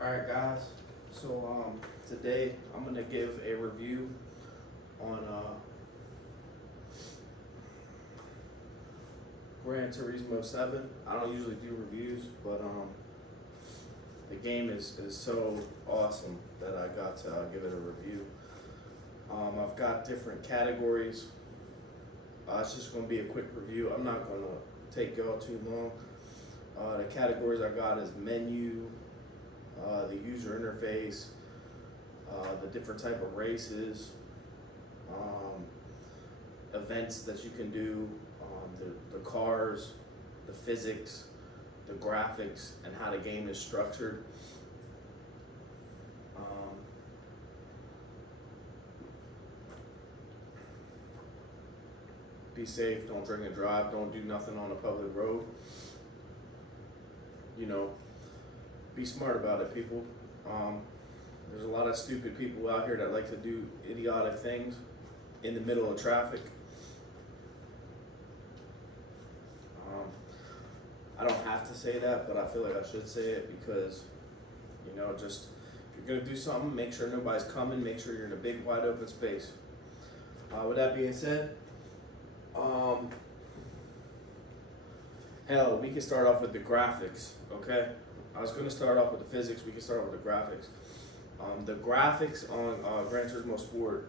Alright guys, so today I'm gonna give a review on Gran Turismo 7. I don't usually do reviews, but the game is so awesome that I got to give it a review. I've got different categories. It's just gonna be a quick review. I'm not gonna take y'all too long. The categories I got is menu, the user interface, the different type of races, events that you can do, the cars, the physics, the graphics, and how the game is structured. Be safe, don't drink and drive, don't do nothing on a public road. You know, be smart about it, people. There's a lot of stupid people out here that like to do idiotic things in the middle of traffic. I don't have to say that, but I feel like I should say it because, you know, just if you're gonna do something, make sure nobody's coming, make sure you're in a big wide open space. With that being said, hell, we can start off with the graphics, okay? I was gonna start off with the physics, we can start off with the graphics. The graphics on Gran Turismo Sport,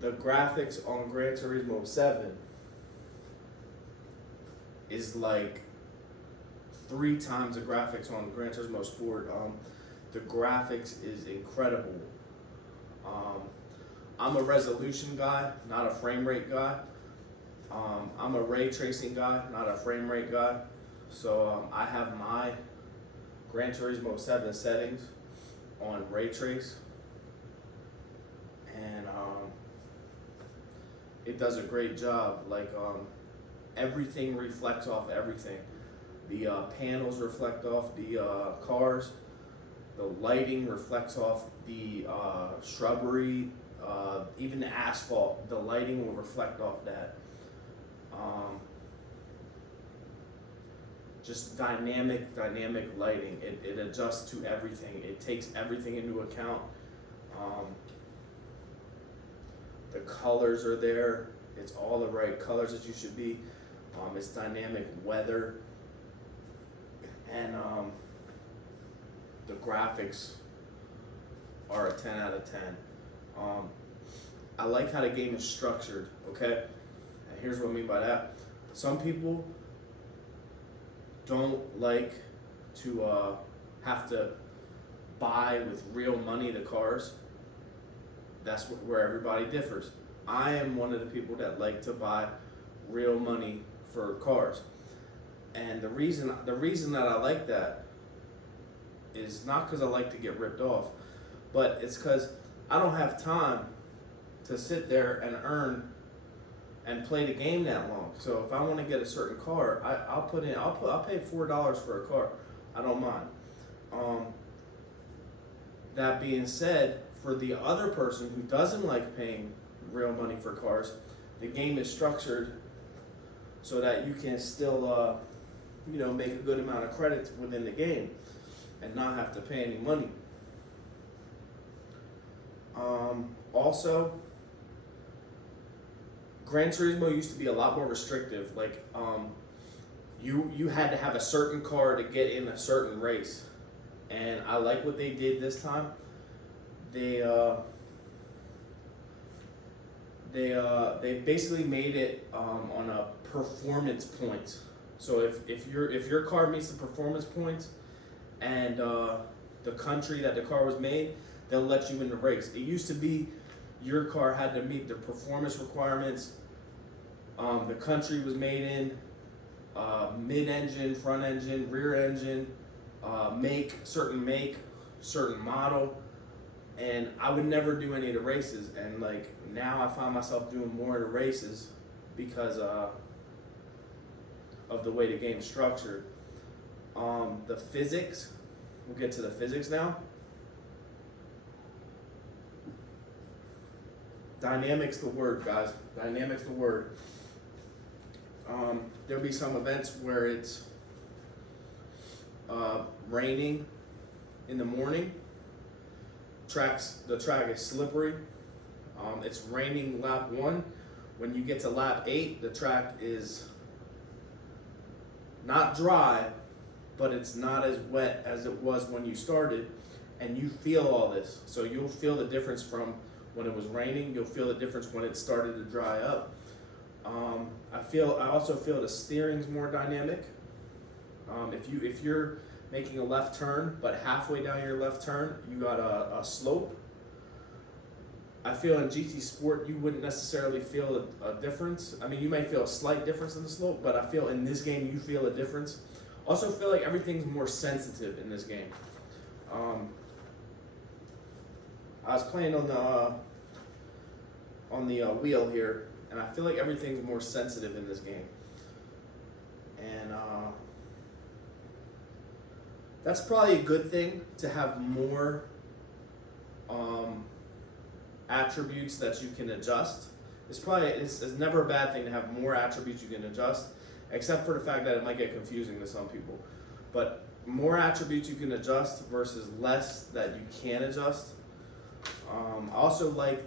the graphics on Gran Turismo 7 is like 3 times the graphics on Gran Turismo Sport. The graphics is incredible. I'm a resolution guy, not a frame rate guy. I'm a ray tracing guy, not a frame rate guy. So I have my Gran Turismo 7 settings on ray trace, and it does a great job. Like everything reflects off everything. The panels reflect off the cars. The lighting reflects off the shrubbery. Even the asphalt, the lighting will reflect off that. Just dynamic lighting. It adjusts to everything. It takes everything into account. The colors are there. It's all the right colors that you should be. It's dynamic weather. And the graphics are a 10 out of 10. I like how the game is structured, okay? And here's what I mean by that. Some people don't like to have to buy with real money the cars. That's where everybody differs. I am one of the people that like to buy real money for cars. And the reason that I like that is not because I like to get ripped off, but it's because I don't have time to sit there and earn and play the game that long. So if I want to get a certain car, I'll pay $4 for a car. I don't mind. That being said, for the other person who doesn't like paying real money for cars, the game is structured so that you can still make a good amount of credits within the game and not have to pay any money. Also, Gran Turismo used to be a lot more restrictive. Like, you had to have a certain car to get in a certain race, and I like what they did this time. They basically made it on a performance point. So if your car meets the performance points and the country that the car was made, they'll let you in the race. It used to be your car had to meet the performance requirements. The country was made in, mid-engine, front engine, rear engine, certain model, and I would never do any of the races. And like now, I find myself doing more of the races because of the way the game's structured. The physics. We'll get to the physics now. Dynamic's the word, guys. Dynamic's the word. There'll be some events where it's raining in the morning. The track is slippery. It's raining lap 1. When you get to lap 8, the track is not dry, but it's not as wet as it was when you started, and you feel all this. So you'll feel the difference from when it was raining. You'll feel the difference when it started to dry up. I also feel the steering's more dynamic. If you're making a left turn, but halfway down your left turn, you got a slope. I feel in GT Sport, you wouldn't necessarily feel a difference. I mean, you may feel a slight difference in the slope, but I feel in this game, you feel a difference. Also feel like everything's more sensitive in this game. I was playing on the wheel here, and I feel like everything's more sensitive in this game. And that's probably a good thing, to have more attributes that you can adjust. It's never a bad thing to have more attributes you can adjust, except for the fact that it might get confusing to some people. But more attributes you can adjust versus less that you can adjust. I also like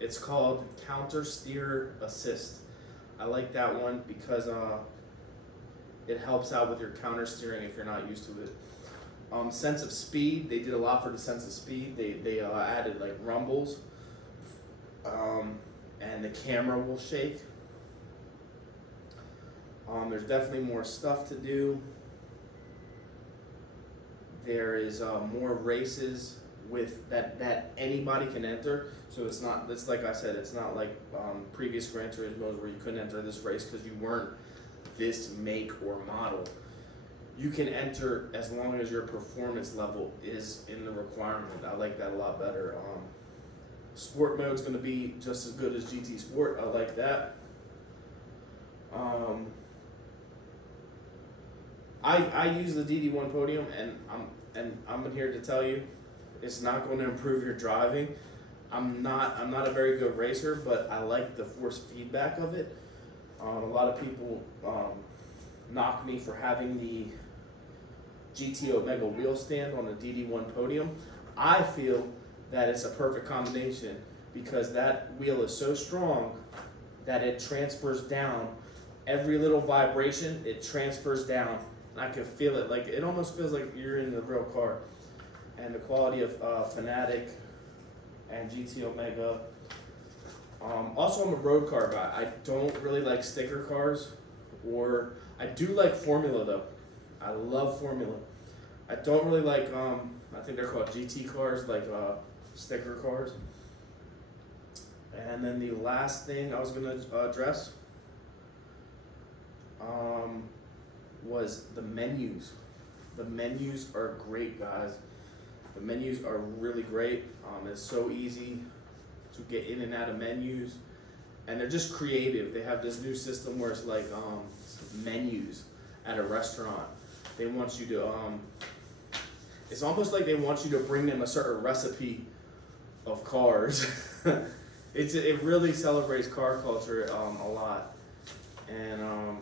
it's called counter steer assist. I like that one because it helps out with your counter steering if you're not used to it. Sense of speed, they did a lot for the sense of speed. They added like rumbles, and the camera will shake. There's definitely more stuff to do. There is more races with that anybody can enter. So it's like I said, it's not like previous Gran Turismos where you couldn't enter this race because you weren't this make or model. You can enter as long as your performance level is in the requirement. I like that a lot better. Sport mode's going to be just as good as GT Sport. I like that. I use the DD1 podium, and I'm here to tell you, it's not going to improve your driving. I'm not a very good racer, but I like the force feedback of it. A lot of people knock me for having the GT Omega wheel stand on the DD1 podium. I feel that it's a perfect combination because that wheel is so strong that it transfers down. Every little vibration, it transfers down. And I can feel it. Like, it almost feels like you're in the real car. And the quality of Fanatic and GT Omega. Also, I'm a road car guy. I don't really like sticker cars, I do like Formula though. I love Formula. I don't really like, I think they're called GT cars, like sticker cars. And then the last thing I was going to address was the menus. The menus are great, guys. The menus are really great. It's so easy to get in and out of menus. And they're just creative. They have this new system where it's like menus at a restaurant. They want you to, it's almost like they want you to bring them a certain recipe of cars. It really celebrates car culture a lot. And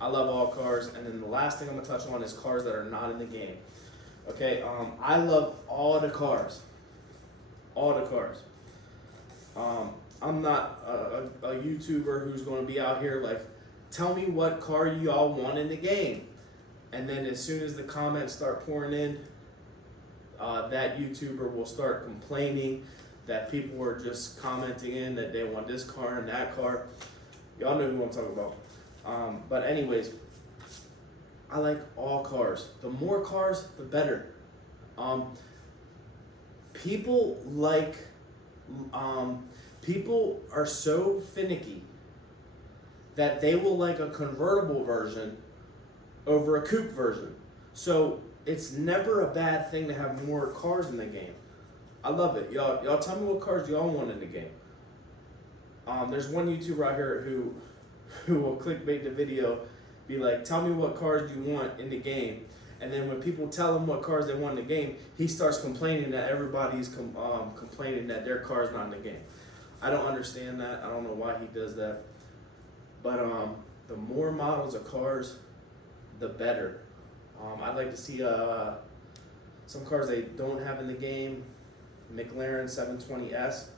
I love all cars. And then the last thing I'm gonna touch on is cars that are not in the game. Okay, I love all the cars. All the cars. I'm not a YouTuber who's gonna be out here like, tell me what car y'all want in the game. And then as soon as the comments start pouring in, that YouTuber will start complaining that people are just commenting in that they want this car and that car. Y'all know who I'm talking about. But anyways, I like all cars. The more cars, the better. People are so finicky that they will like a convertible version over a coupe version. So it's never a bad thing to have more cars in the game. I love it. Y'all tell me what cars y'all want in the game. There's one YouTuber out here who will clickbait the video, be like, tell me what cars you want in the game. And then when people tell him what cars they want in the game, he starts complaining that everybody's complaining that their car's not in the game. I don't understand that. I don't know why he does that. But the more models of cars, the better. I'd like to see some cars they don't have in the game. McLaren 720S.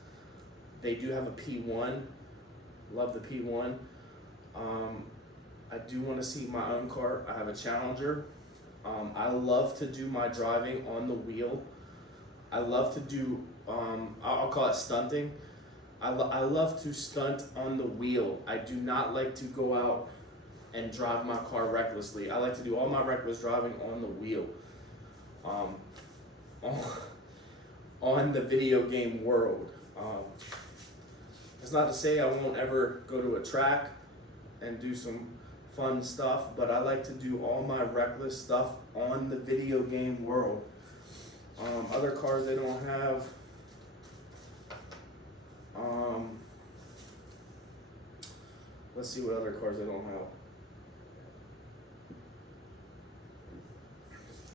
They do have a P1. Love the P1. I do want to see my own car. I have a Challenger. I love to do my driving on the wheel. I love to do, I'll call it stunting. I love to stunt on the wheel. I do not like to go out and drive my car recklessly. I like to do all my reckless driving on the wheel. On the video game world. It's not to say I won't ever go to a track and do some fun stuff, but I like to do all my reckless stuff on the video game world. Other cars they don't have. Let's see what other cars they don't have.